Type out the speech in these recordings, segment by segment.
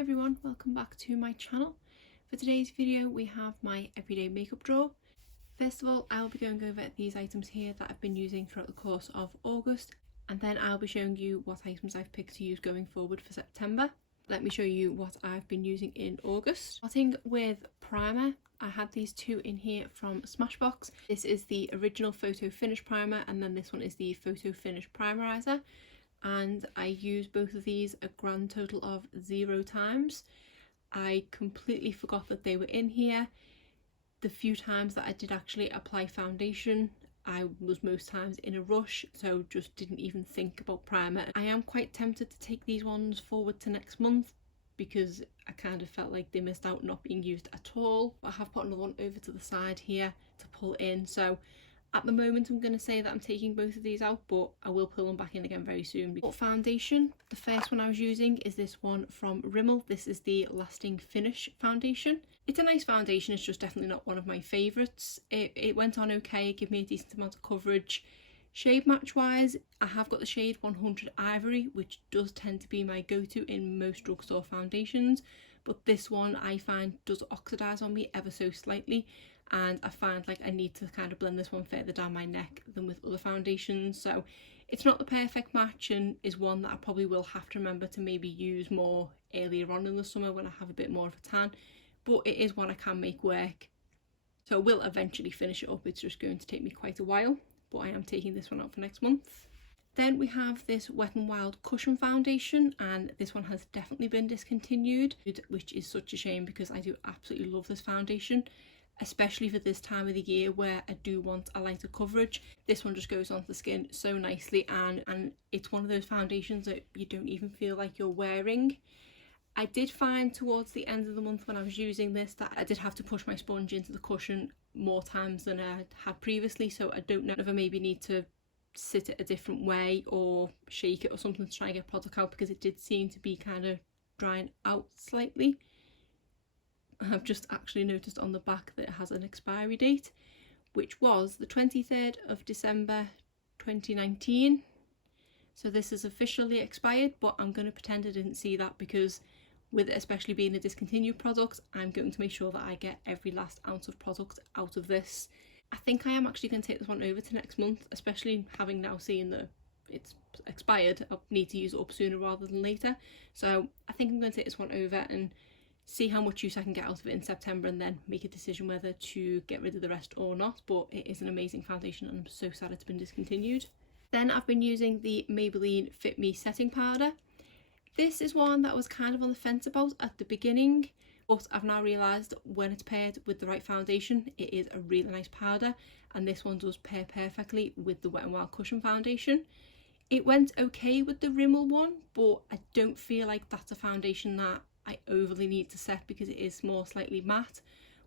everyone, welcome back to my channel. For today's video we have my everyday makeup drawer. First of all, I'll be going over these items here that I've been using throughout the course of August, and then I'll be showing you what items I've picked to use going forward for September. Let me show you what I've been using in August. Starting with primer, I had these two in here from Smashbox. This is the original Photo Finish primer, and then this one is the Photo Finish Primerizer. And I used both of these a grand total of 0 times. I completely forgot that they were in here. The few times that I did actually apply foundation, I was most times in a rush, so just didn't even think about primer. I am quite tempted to take these ones forward to next month because I kind of felt like they missed out not being used at all. I have put another one over to the side here to pull in, so at the moment I'm going to say that I'm taking both of these out, but I will pull them back in again very soon. For foundation, the first one I was using is this one from Rimmel. This is the Lasting Finish foundation. It's a nice foundation, it's just definitely not one of my favourites. It went on okay, it gave me a decent amount of coverage. Shade match wise, I have got the shade 100 Ivory, which does tend to be my go-to in most drugstore foundations, but this one I find does oxidise on me ever so slightly, and I find like I need to kind of blend this one further down my neck than with other foundations, so it's not the perfect match and is one that I probably will have to remember to maybe use more earlier on in the summer when I have a bit more of a tan, but it is one I can make work, so I will eventually finish it up. It's just going to take me quite a while, but I am taking this one out for next month. Then we have this Wet n Wild Cushion foundation, and this one has definitely been discontinued, which is such a shame because I do absolutely love this foundation, especially for this time of the year where I do want a lighter coverage. This one just goes onto the skin so nicely, and it's one of those foundations that you don't even feel like you're wearing. I did find towards the end of the month when I was using this that I did have to push my sponge into the cushion more times than I had previously, so I don't know if I maybe need to sit it a different way or shake it or something to try and get product out, because it did seem to be kind of drying out slightly. I've just actually noticed on the back that it has an expiry date, which was the 23rd of December 2019. So this is officially expired, but I'm going to pretend I didn't see that, because with it especially being a discontinued product, I'm going to make sure that I get every last ounce of product out of this. I think I am actually going to take this one over to next month, especially having now seen that it's expired. I'll need to use it up sooner rather than later. So I think I'm going to take this one over and see how much use I can get out of it in September, and then make a decision whether to get rid of the rest or not. But it is an amazing foundation and I'm so sad it's been discontinued. Then I've been using the Maybelline Fit Me setting powder. This is one that I was kind of on the fence about at the beginning, but I've now realised when it's paired with the right foundation, it is a really nice powder, and this one does pair perfectly with the Wet n Wild Cushion foundation. It went okay with the Rimmel one, but I don't feel like that's a foundation that I overly need to set because it is more slightly matte,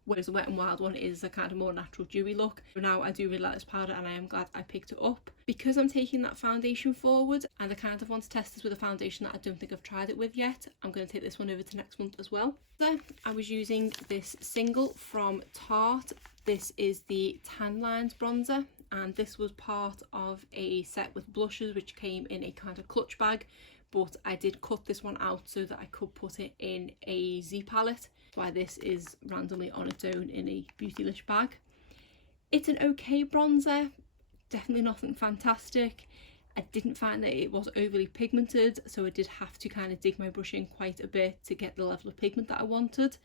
whereas the Wet n Wild one is a kind of more natural dewy look. Now I do really like this powder and I am glad I picked it up. Because I'm taking that foundation forward and I kind of want to test this with a foundation that I don't think I've tried it with yet, I'm going to take this one over to next month as well. So I was using this single from Tarte. This is the Tan Lines bronzer, and this was part of a set with blushes which came in a kind of clutch bag, but I did cut this one out so that I could put it in a Z palette. That's why this is randomly on its own in a Beautylish bag. It's an okay bronzer, definitely nothing fantastic. I didn't find that it was overly pigmented, so I did have to kind of dig my brush in quite a bit to get the level of pigment that I wanted.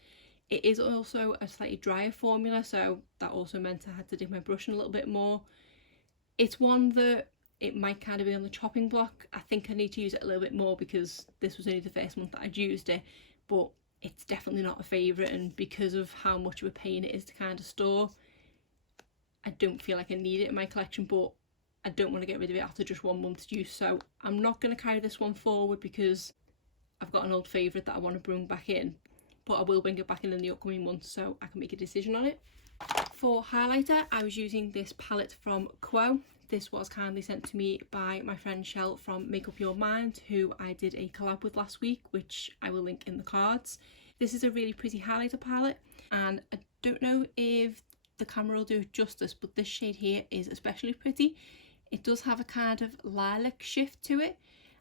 It is also a slightly drier formula, so that also meant I had to dig my brush in a little bit more. It's one that it might kind of be on the chopping block. I think I need to use it a little bit more because this was only the first month that I'd used it, but it's definitely not a favourite, and because of how much of a pain it is to kind of store, I don't feel like I need it in my collection, but I don't want to get rid of it after just 1 month's use, so I'm not going to carry this one forward because I've got an old favourite that I want to bring back in, but I will bring it back in the upcoming months so I can make a decision on it. For highlighter, I was using this palette from Quo. This was kindly sent to me by my friend Shell from Make Up Your Mind, who I did a collab with last week, which I will link in the cards. This is a really pretty highlighter palette, and I don't know if the camera will do it justice, but this shade here is especially pretty. It does have a kind of lilac shift to it,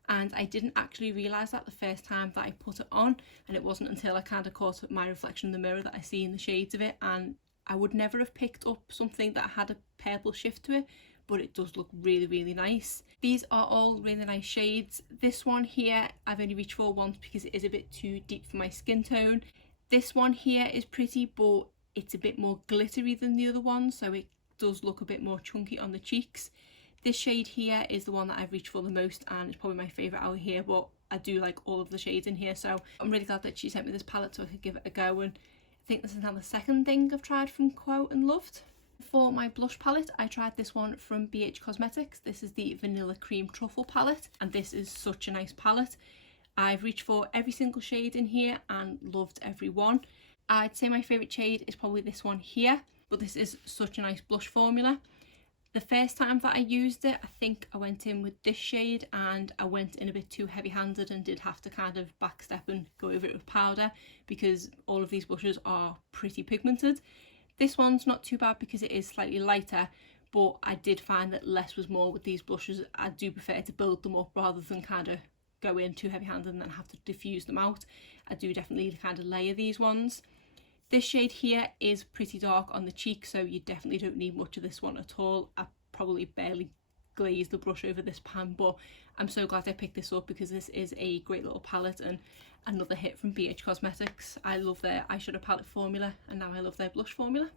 and I didn't actually realise that the first time that I put it on, and it wasn't until I kind of caught up my reflection in the mirror that I seen the shades of it, and I would never have picked up something that had a purple shift to it, but it does look really nice. These are all really nice shades. This one here I've only reached for once because it is a bit too deep for my skin tone. This one here is pretty, but it's a bit more glittery than the other one, so it does look a bit more chunky on the cheeks. This shade here is the one that I've reached for the most, and it's probably my favourite out here, but I do like all of the shades in here, so I'm really glad that she sent me this palette so I could give it a go. And I think this is now the second thing I've tried from Quo and loved. For my blush palette, I tried this one from BH Cosmetics. This is the Vanilla Cream Truffle palette, and this is such a nice palette. I've reached for every single shade in here and loved every one. I'd say my favourite shade is probably this one here, but this is such a nice blush formula. The first time that I used it, I think I went in with this shade and I went in a bit too heavy-handed and did have to kind of backstep and go over it with powder because all of these blushes are pretty pigmented. This one's not too bad because it is slightly lighter, but I did find that less was more with these blushes. I do prefer to build them up rather than kind of go in too heavy-handed and then have to diffuse them out. I do definitely kind of layer these ones. This shade here is pretty dark on the cheek, so you definitely don't need much of this one at all. I probably barely glazed the brush over this pan, but I'm so glad I picked this up because this is a great little palette and another hit from BH Cosmetics. I love their eyeshadow palette formula, and now I love their blush formula.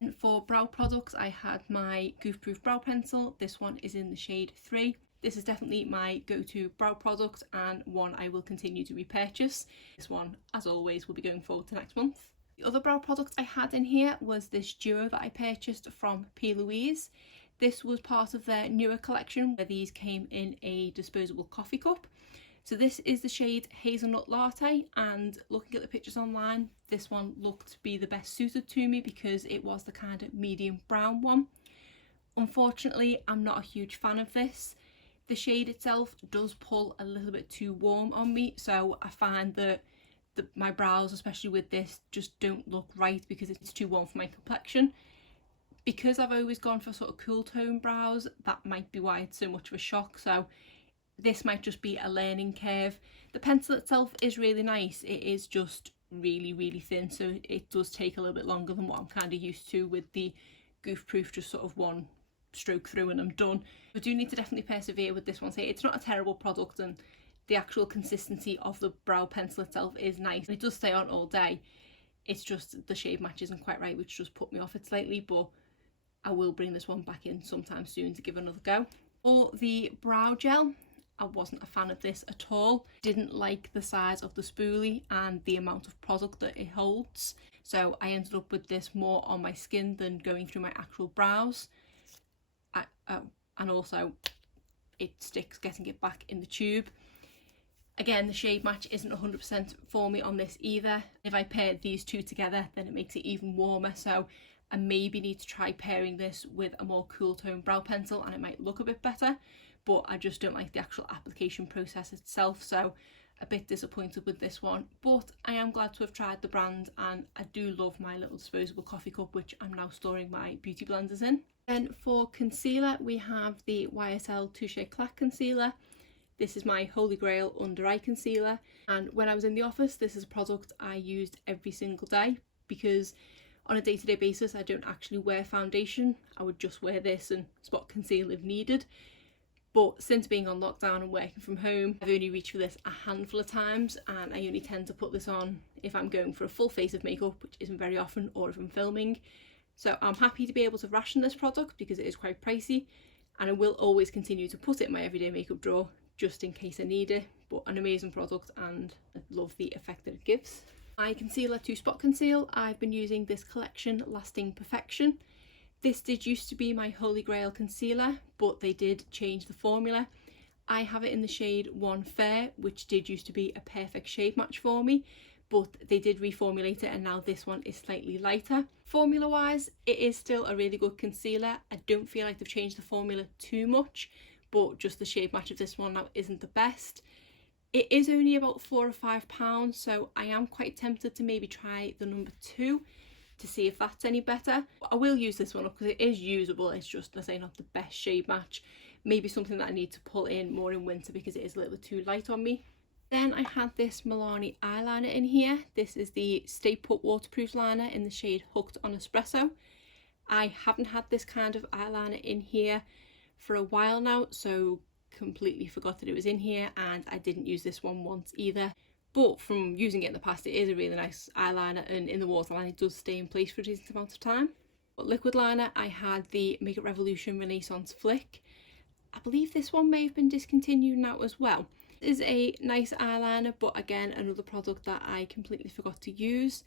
And for brow products, I had my Goof Proof brow pencil. This one is in the shade 3. This is definitely my go-to brow product and one I will continue to repurchase. This one, as always, will be going forward to next month. The other brow product I had in here was this duo that I purchased from P. Louise. This was part of their newer collection where these came in a disposable coffee cup. So this is the shade Hazelnut Latte, and looking at the pictures online, this one looked to be the best suited to me because it was the kind of medium brown one. Unfortunately, I'm not a huge fan of this. The shade itself does pull a little bit too warm on me, so I find that my brows, especially with this, just don't look right because it's too warm for my complexion. Because I've always gone for sort of cool tone brows, that might be why it's so much of a shock, so this might just be a learning curve. The pencil itself is really nice, it is just really thin, so it does take a little bit longer than what I'm kind of used to with the Goof Proof, just sort of one stroke through and I'm done. I do need to definitely persevere with this one. So it's not a terrible product, and the actual consistency of the brow pencil itself is nice. It does stay on all day. It's just the shade match isn't quite right, which just put me off it slightly, but I will bring this one back in sometime soon to give another go. For the brow gel, I wasn't a fan of this at all. Didn't like the size of the spoolie and the amount of product that it holds. So I ended up with this more on my skin than going through my actual brows. And also it sticks getting it back in the tube. Again, the shade match isn't 100% for me on this either. If I pair these two together, then it makes it even warmer. So I maybe need to try pairing this with a more cool tone brow pencil and it might look a bit better, but I just don't like the actual application process itself. So a bit disappointed with this one, but I am glad to have tried the brand, and I do love my little disposable coffee cup, which I'm now storing my beauty blenders in. Then for concealer, we have the YSL Touche Éclat concealer. This is my holy grail under eye concealer, and when I was in the office, this is a product I used every single day because on a day-to-day basis I don't actually wear foundation. I would just wear this and spot conceal if needed. But since being on lockdown and working from home, I've only reached for this a handful of times, and I only tend to put this on if I'm going for a full face of makeup, which isn't very often, or if I'm filming. So I'm happy to be able to ration this product because it is quite pricey, and I will always continue to put it in my everyday makeup drawer just in case I need it. But an amazing product, and I love the effect that it gives. My concealer to spot conceal, I've been using this collection Lasting Perfection. This did used to be my holy grail concealer, but they did change the formula. I have it in the shade 1 Fair, which did used to be a perfect shade match for me, but they did reformulate it and now this one is slightly lighter. Formula wise, it is still a really good concealer. I don't feel like they've changed the formula too much, but just the shade match of this one now isn't the best. It is only about £4 or £5, so I am quite tempted to maybe try the number 2 to see if that's any better. I will use this one up because it is usable. It's just, I say, not the best shade match. maybe something that I need to pull in more in winter because it is a little bit too light on me. Then I had this Milani eyeliner in here. This is the Stay Put waterproof liner in the shade Hooked on Espresso. I haven't had this kind of eyeliner in here for a while now, so completely forgot that it was in here, and I didn't use this one once either. But from using it in the past, it is a really nice eyeliner, and in the waterline it does stay in place for a decent amount of time. But liquid liner, I had the Makeup Revolution Renaissance Flick. I believe this one may have been discontinued now as well. It is a nice eyeliner, but again, another product that I completely forgot to use.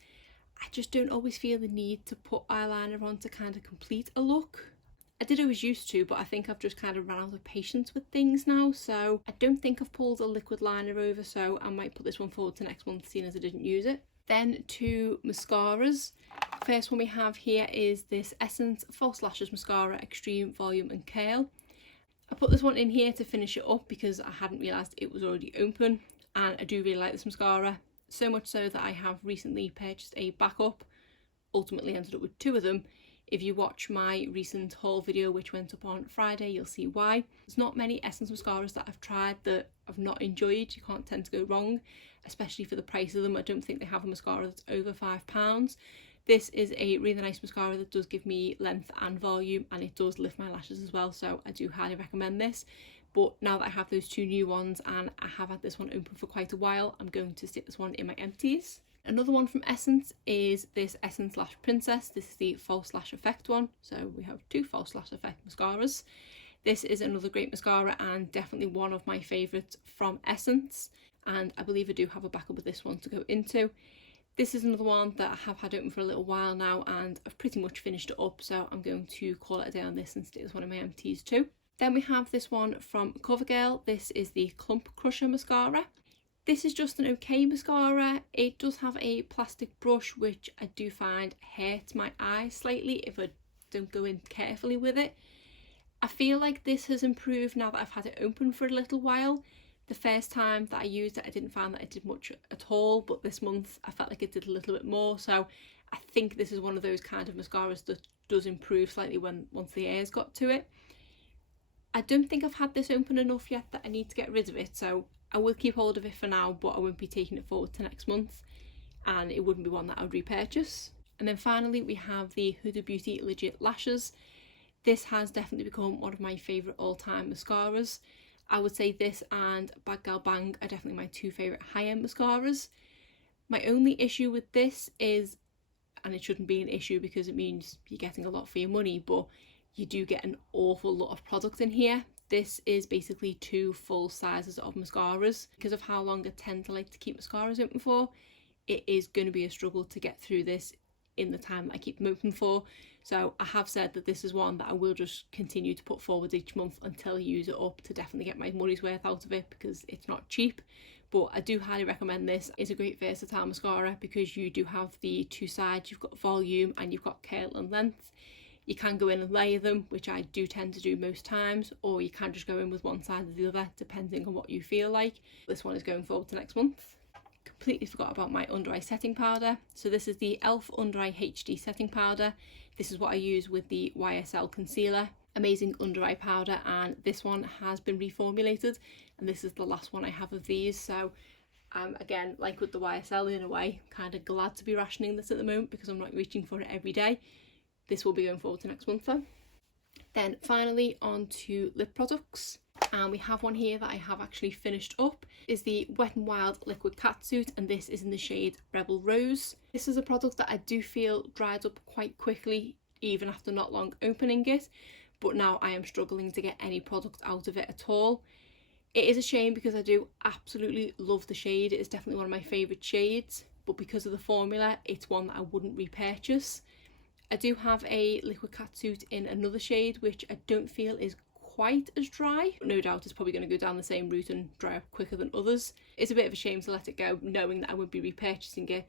I just don't always feel the need to put eyeliner on to kind of complete a look. I did always used to, but I think I've just kind of run out of patience with things now, so I don't think I've pulled a liquid liner over, so I might put this one forward to next month, seeing as I didn't use it. Then two mascaras. First one we have here is this Essence False Lashes Mascara Extreme Volume and Curl. I put this one in here to finish it up because I hadn't realised it was already open, and I do really like this mascara, so much so that I have recently purchased a backup. Ultimately ended up with two of them. If you watch my recent haul video, which went up on Friday, you'll see why. There's not many Essence mascaras that I've tried that I've not enjoyed. You can't tend to go wrong, especially for the price of them. I don't think they have a mascara that's over £5. This is a really nice mascara that does give me length and volume, and it does lift my lashes as well, so I do highly recommend this. But now that I have those two new ones and I have had this one open for quite a while, I'm going to stick this one in my empties. Another one from Essence is this Essence Lash Princess. This is the False Lash Effect one. So we have two False Lash Effect mascaras. This is another great mascara and definitely one of my favourites from Essence. And I believe I do have a backup of this one to go into. This is another one that I have had open for a little while now, and I've pretty much finished it up, so I'm going to call it a day on this and stick as one of my empties too. Then we have this one from CoverGirl. This is the Clump Crusher Mascara. This is just an okay mascara. It does have a plastic brush, which I do find hurts my eyes slightly if I don't go in carefully with it. I feel like this has improved now that I've had it open for a little while. The first time that I used it, I didn't find that it did much at all, but this month I felt like it did a little bit more. So I think this is one of those kind of mascaras that does improve slightly once the air's got to it. I don't think I've had this open enough yet that I need to get rid of it, so I will keep hold of it for now, but I won't be taking it forward to next month, and it wouldn't be one that I would repurchase. And then finally we have the Huda Beauty Legit Lashes. This has definitely become one of my favourite all-time mascaras. I would say this and Bad Girl Bang are definitely my two favourite high-end mascaras. My only issue with this is, and it shouldn't be an issue because it means you're getting a lot for your money, but you do get an awful lot of product in here. This is basically two full sizes of mascaras. Because of how long I tend to like to keep mascaras open for, it is going to be a struggle to get through this in the time that I keep them open for. So I have said that this is one that I will just continue to put forward each month until I use it up to definitely get my money's worth out of it, because it's not cheap. But I do highly recommend this. It's a great versatile mascara because you do have the two sides. You've got volume and you've got curl and length. You can go in and layer them, which I do tend to do most times, or you can just go in with one side or the other depending on what you feel like. This one is going forward to next month. Completely forgot about my under eye setting powder. So this is the e.l.f. Under Eye HD setting powder. This is what I use with the YSL concealer. Amazing under eye powder, and this one has been reformulated, and this is the last one I have of these. So again, like with the YSL in a way, kind of glad to be rationing this at the moment because I'm not reaching for it every day. This will be going forward to next month though. Then finally on to lip products, and we have one here that I have actually finished up. Is the Wet n Wild Liquid Catsuit, and this is in the shade Rebel Rose. This is a product that I do feel dried up quite quickly even after not long opening it, but now I am struggling to get any product out of it at all. It is a shame because I do absolutely love the shade. It is definitely one of my favourite shades, but because of the formula, it's one that I wouldn't repurchase. I do have a liquid catsuit in another shade which I don't feel is quite as dry, but no doubt it's probably going to go down the same route and dry up quicker than others. It's a bit of a shame to let it go knowing that I would be repurchasing it,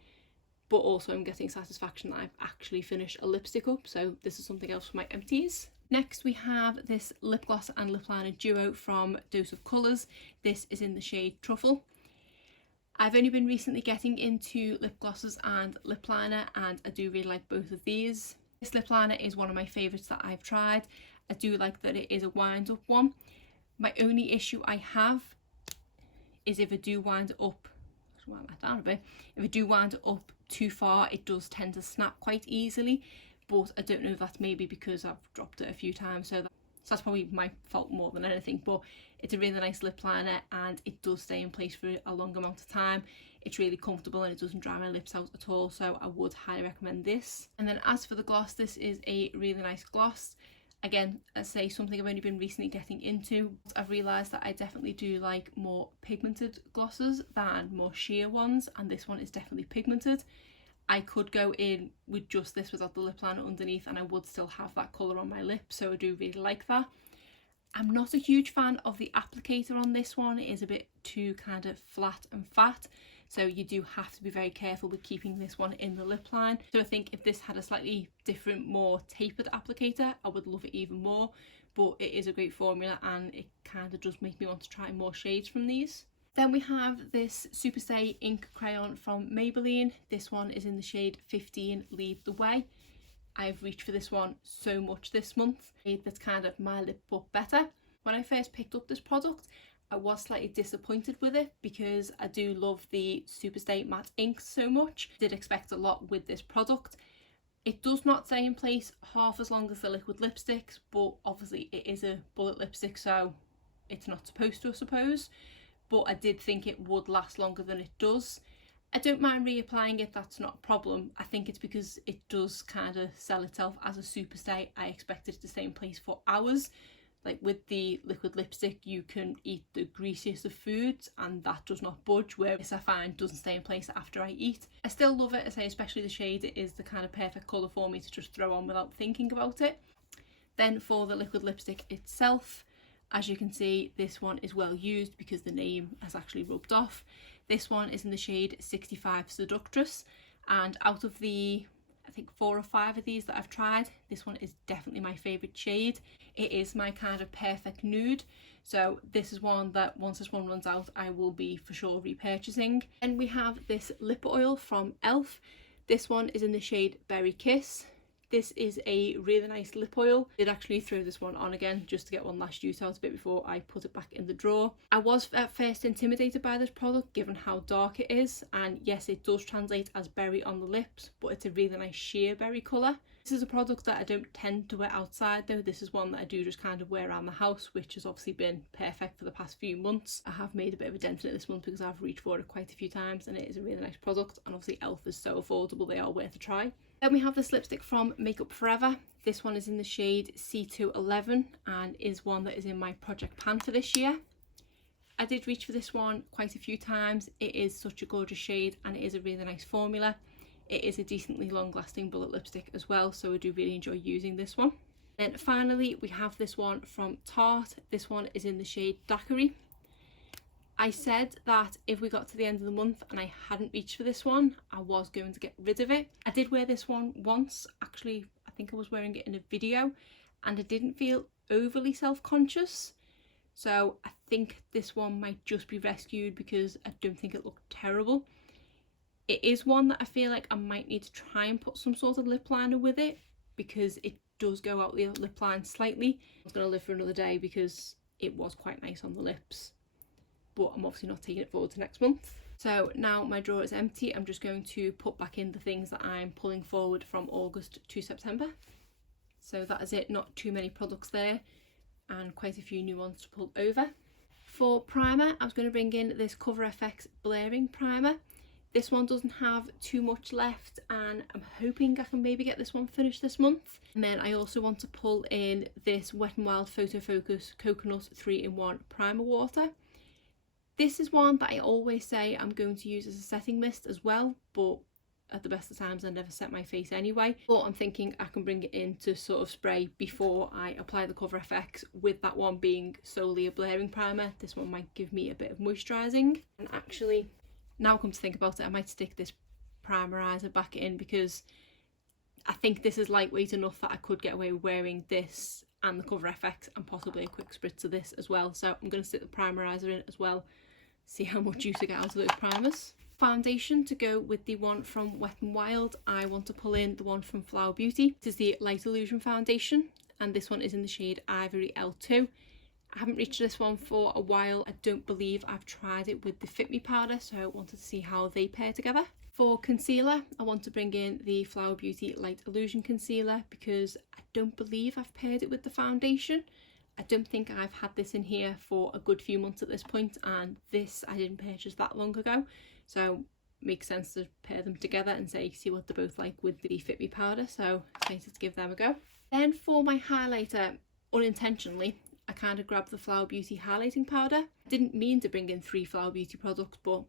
but also I'm getting satisfaction that I've actually finished a lipstick up, so this is something else for my empties. Next we have this lip gloss and lip liner duo from Dose of Colours. This is in the shade Truffle. I've only been recently getting into lip glosses and lip liner, and I do really like both of these. This lip liner is one of my favourites that I've tried. I do like that it is a wind up one. My only issue I have is if I do wind it up, if I do wind it up too far, it does tend to snap quite easily, but I don't know if that's maybe because I've dropped it a few times, so that's probably my fault more than anything. But it's a really nice lip liner and it does stay in place for a long amount of time. It's really comfortable and it doesn't dry my lips out at all, so I would highly recommend this. And then as for the gloss, this is a really nice gloss. Again, I say something I've only been recently getting into. I've realised that I definitely do like more pigmented glosses than more sheer ones, and this one is definitely pigmented. I could go in with just this without the lip liner underneath and I would still have that colour on my lips, so I do really like that. I'm not a huge fan of the applicator on this one. It is a bit too kind of flat and fat, so you do have to be very careful with keeping this one in the lip line. So I think if this had a slightly different, more tapered applicator, I would love it even more, but it is a great formula and it kind of does make me want to try more shades from these. Then we have this Superstay ink crayon from Maybelline. This one is in the shade 15 Lead the Way. I've reached for this one so much this month. That's kind of my lip but better. When I first picked up this product, I was slightly disappointed with it because I do love the Superstay matte inks so much. I did expect a lot with this product. It does not stay in place half as long as the liquid lipsticks, but obviously it is a bullet lipstick, so it's not supposed to, I suppose. But I did think it would last longer than it does. I don't mind reapplying it, that's not a problem. I think it's because it does kind of sell itself as a Superstay. I expect it to stay in place for hours. Like with the liquid lipstick, you can eat the greasiest of foods and that does not budge, whereas I find doesn't stay in place after I eat. I still love it, I say, especially the shade. It is the kind of perfect colour for me to just throw on without thinking about it. Then for the liquid lipstick itself, as you can see, this one is well used because the name has actually rubbed off. This one is in the shade 65 Seductress, and out of the, I think 4 or 5 of these that I've tried, this one is definitely my favourite shade. It is my kind of perfect nude, so this is one that once this one runs out I will be for sure repurchasing. And we have this lip oil from ELF. This one is in the shade Berry Kiss. This is a really nice lip oil. I did actually throw this one on again just to get one last use out of it before I put it back in the drawer. I was at first intimidated by this product given how dark it is, and yes, it does translate as berry on the lips, but it's a really nice sheer berry colour. This is a product that I don't tend to wear outside though. This is one that I do just kind of wear around the house, which has obviously been perfect for the past few months. I have made a bit of a dent in it this month because I've reached for it quite a few times, and it is a really nice product, and obviously ELF is so affordable, they are worth a try. Then we have this lipstick from Makeup Forever. This one is in the shade C211 and is one that is in my project pan for this year. I did reach for this one quite a few times. It is such a gorgeous shade and it is a really nice formula. It is a decently long lasting bullet lipstick as well, so I do really enjoy using this one. Then finally we have this one from Tarte. This one is in the shade Daiquiri. I said that if we got to the end of the month and I hadn't reached for this one, I was going to get rid of it. I did wear this one once, actually I think I was wearing it in a video, and I didn't feel overly self-conscious. So I think this one might just be rescued because I don't think it looked terrible. It is one that I feel like I might need to try and put some sort of lip liner with it because it does go out the lip line slightly. It's going to live for another day because it was quite nice on the lips, but I'm obviously not taking it forward to next month. So now my drawer is empty, I'm just going to put back in the things that I'm pulling forward from August to September. So that is it, not too many products there and quite a few new ones to pull over. For primer, I was going to bring in this Cover FX Blurring Primer. This one doesn't have too much left and I'm hoping I can maybe get this one finished this month. And then I also want to pull in this Wet n Wild Photo Focus Coconut 3-in-1 Primer Water. This is one that I always say I'm going to use as a setting mist as well, but at the best of times I never set my face anyway. But I'm thinking I can bring it in to sort of spray before I apply the Cover FX, with that one being solely a blurring primer. This one might give me a bit of moisturising. And actually, now I come to think about it, I might stick this primerizer back in because I think this is lightweight enough that I could get away with wearing this and the Cover FX and possibly a quick spritz of this as well. So I'm going to stick the primerizer in as well, see how much use I get out of those primers. Foundation to go with the one from Wet n Wild, I want to pull in the one from Flower Beauty. This is the Light Illusion foundation. and this one is in the shade Ivory L2. I haven't reached this one for a while. I don't believe I've tried it with the Fit Me powder, so I wanted to see how they pair together. For concealer, I want to bring in the Flower Beauty Light Illusion Concealer because I don't believe I've paired it with the foundation. I don't think I've had this in here for a good few months at this point, and this I didn't purchase that long ago, so it makes sense to pair them together and see what they're both like with the Fit Me powder, so excited to give them a go. Then for my highlighter, unintentionally, I kind of grabbed the Flower Beauty highlighting powder. I didn't mean to bring in 3 Flower Beauty products, but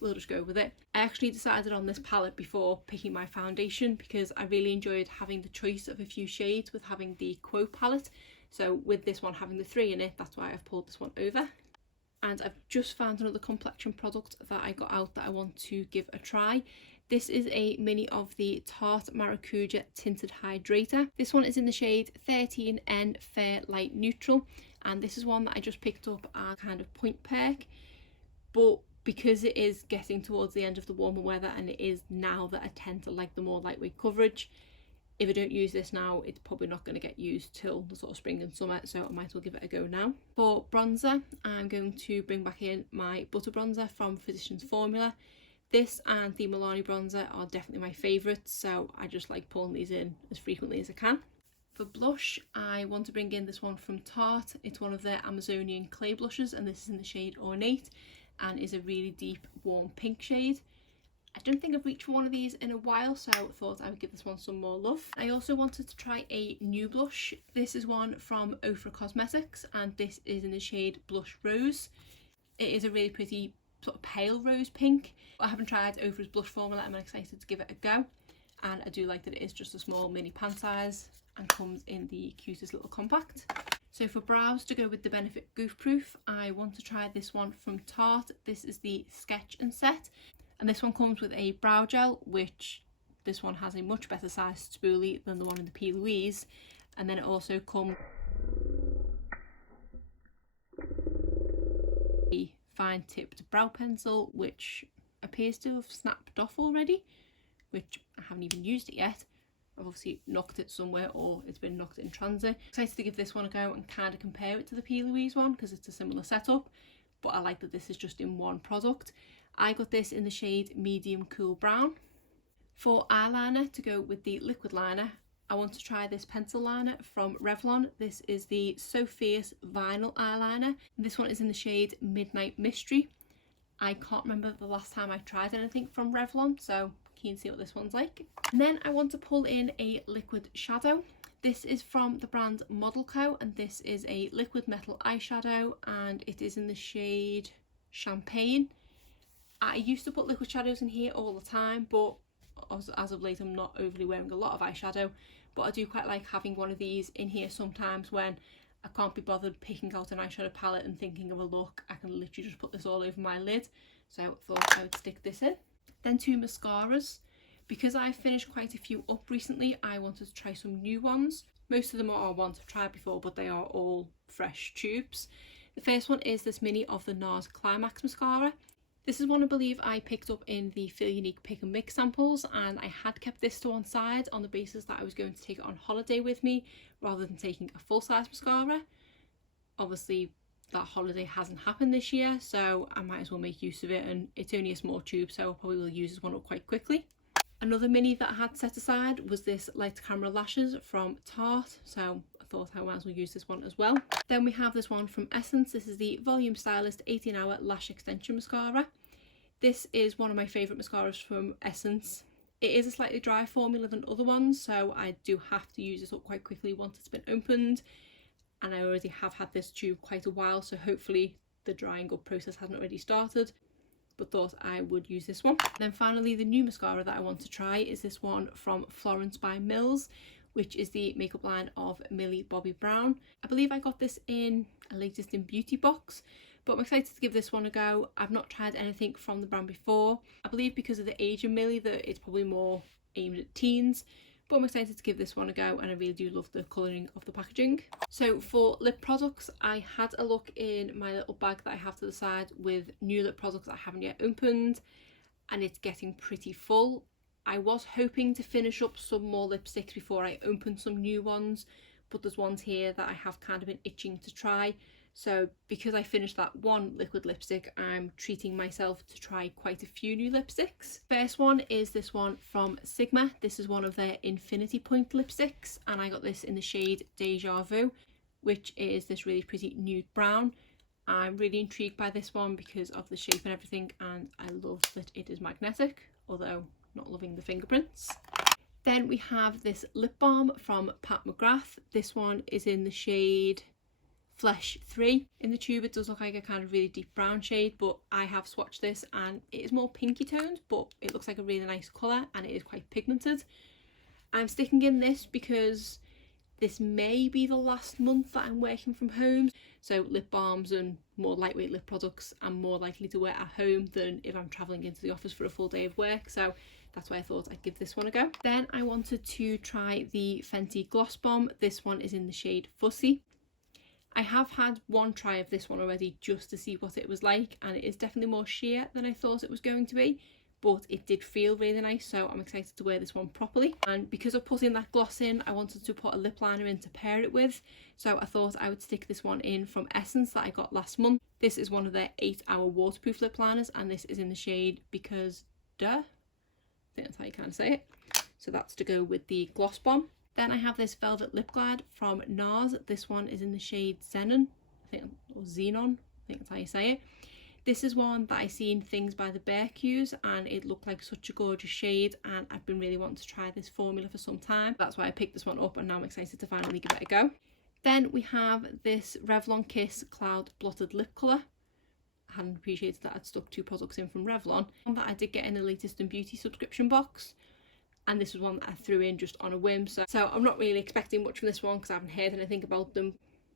we'll just go with it. I actually decided on this palette before picking my foundation because I really enjoyed having the choice of a few shades with having the Quo palette. So with this one having the 3 in it, that's why I've pulled this one over. And I've just found another complexion product that I got out that I want to give a try. This is a mini of the Tarte Maracuja Tinted Hydrator. This one is in the shade 13N Fair Light Neutral, and this is one that I just picked up as kind of point perk, but because it is getting towards the end of the warmer weather and it is now that I tend to like the more lightweight coverage, if I don't use this now, it's probably not going to get used till the sort of spring and summer, so I might as well give it a go now. For bronzer, I'm going to bring back in my Butter Bronzer from Physicians Formula. This and the Milani bronzer are definitely my favourites, so I just like pulling these in as frequently as I can. For blush, I want to bring in this one from Tarte. It's one of their Amazonian clay blushes, and this is in the shade Ornate and is a really deep warm pink shade. I don't think I've reached for one of these in a while, so I thought I would give this one some more love. I also wanted to try a new blush. This is one from Ofra Cosmetics, and this is in the shade Blush Rose. It is a really pretty sort of pale rose pink. I haven't tried Ofra's blush formula and I'm excited to give it a go, and I do like that it is just a small mini pan size and comes in the cutest little compact. So for brows, to go with the Benefit Goof Proof, I want to try this one from Tarte. This is the Sketch and Set, and this one comes with a brow gel, which this one has a much better size spoolie than the one in the P. Louise, and then it also comes a fine tipped brow pencil, which appears to have snapped off already, which I haven't even used it yet. I've obviously knocked it somewhere, or it's been knocked in transit. Excited to give this one a go and kind of compare it to the P. Louise one because it's a similar setup, but I like that this is just in one product. I got this in the shade Medium Cool Brown. For eyeliner, to go with the liquid liner, I want to try this pencil liner from Revlon. This is the So Fierce Vinyl Eyeliner. This one is in the shade Midnight Mystery. I can't remember the last time I tried anything from Revlon, so keen to see what this one's like. And then I want to pull in a liquid shadow. This is from the brand Model Co, and this is a liquid metal eyeshadow, and it is in the shade Champagne. I used to put liquid shadows in here all the time, but as of late I'm not overly wearing a lot of eyeshadow, but I do quite like having one of these in here sometimes when I can't be bothered picking out an eyeshadow palette and thinking of a look. I can literally just put this all over my lid, so I thought I would stick this in. Then 2 mascaras. Because I've finished quite a few up recently, I wanted to try some new ones. Most of them are ones I've tried before, but they are all fresh tubes. The first one is this mini of the NARS Climax mascara. This is one I believe I picked up in the Feel Unique Pick and Mix samples, and I had kept this to one side on the basis that I was going to take it on holiday with me rather than taking a full-size mascara. Obviously that holiday hasn't happened this year, so I might as well make use of it, and it's only a small tube, so I probably will use this one up quite quickly. Another mini that I had set aside was this Light Camera Lashes from Tarte, so I thought I might as well use this one as well. Then we have this one from Essence. This is the Volume Stylist 18-Hour Lash Extension Mascara. This is one of my favourite mascaras from Essence. It is a slightly dry formula than other ones, so I do have to use this up quite quickly once it's been opened, and I already have had this tube quite a while, so hopefully the drying up process hasn't already started, but thought I would use this one. And then finally, the new mascara that I want to try is this one from Florence by Mills, which is the makeup line of Millie Bobby Brown. I believe I got this in a Latest in Beauty box, but I'm excited to give this one a go. I've not tried anything from the brand before. I believe because of the age of Millie that it's probably more aimed at teens, but I'm excited to give this one a go, and I really do love the colouring of the packaging. So for lip products, I had a look in my little bag that I have to the side with new lip products that I haven't yet opened, and it's getting pretty full. I was hoping to finish up some more lipsticks before I open some new ones, but there's ones here that I have kind of been itching to try. So because I finished that one liquid lipstick, I'm treating myself to try quite a few new lipsticks. First one is this one from Sigma. This is one of their Infinity Point lipsticks, and I got this in the shade Deja Vu, which is this really pretty nude brown. I'm really intrigued by this one because of the shape and everything, and I love that it is magnetic, although not loving the fingerprints. Then we have this lip balm from Pat McGrath. This one is in the shade Flesh 3. In the tube it does look like a kind of really deep brown shade, but I have swatched this and it is more pinky toned, but it looks like a really nice colour and it is quite pigmented. I'm sticking in this because this may be the last month that I'm working from home, so lip balms and more lightweight lip products I'm more likely to wear at home than if I'm travelling into the office for a full day of work, so that's why I thought I'd give this one a go. Then I wanted to try the Fenty Gloss Bomb. This one is in the shade Fussy. I have had one try of this one already just to see what it was like, and it is definitely more sheer than I thought it was going to be, but it did feel really nice, so I'm excited to wear this one properly. And because of putting that gloss in, I wanted to put a lip liner in to pair it with, so I thought I would stick this one in from Essence that I got last month. This is one of their 8-hour waterproof lip liners, and this is in the shade Because Duh. I think that's how you kind of say it. So that's to go with the Gloss Bomb. Then I have this Velvet Lip Glide from NARS. This one is in the shade Xenon, or Xenon, I think that's how you say it. This is one that I seen Things by the Beck use, and it looked like such a gorgeous shade, and I've been really wanting to try this formula for some time. That's why I picked this one up, and now I'm excited to finally give it a go. Then we have this Revlon Kiss Cloud Blotted Lip Colour. I hadn't appreciated that I'd stuck 2 products in from Revlon. One that I did get in the Latest in Beauty subscription box, and this was one that I threw in just on a whim, so I'm not really expecting much from this one because I haven't heard anything about them.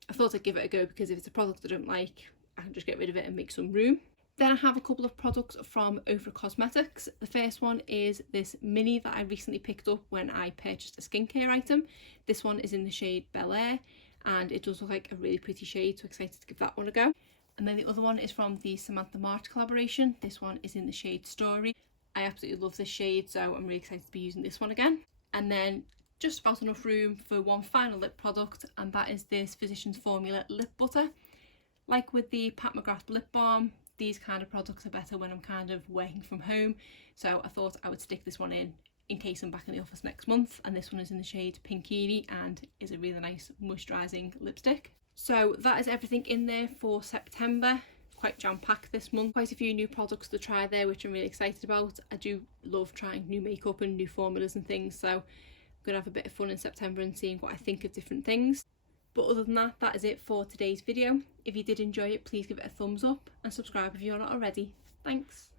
I thought I'd give it a go because if it's a product I don't like, I can just get rid of it and make some room. Then I have a couple of products from Ofra Cosmetics. The first one is this mini that I recently picked up when I purchased a skincare item. This one is in the shade Bel Air, and it does look like a really pretty shade, so excited to give that one a go. And then the other one is from the Samantha March collaboration. This one is in the shade Story. I absolutely love this shade, so I'm really excited to be using this one again. And then just about enough room for one final lip product, and that is this Physicians Formula Lip Butter. Like with the Pat McGrath Lip Balm, these kind of products are better when I'm kind of working from home, so I thought I would stick this one in case I'm back in the office next month. And this one is in the shade Pinkini and is a really nice moisturising lipstick. So that is everything in there for September. Quite jam-packed this month. Quite a few new products to try there, which I'm really excited about. I do love trying new makeup and new formulas and things, so I'm gonna have a bit of fun in September and seeing what I think of different things. But other than that, that is it for today's video. If you did enjoy it, please give it a thumbs up and subscribe if you're not already. Thanks.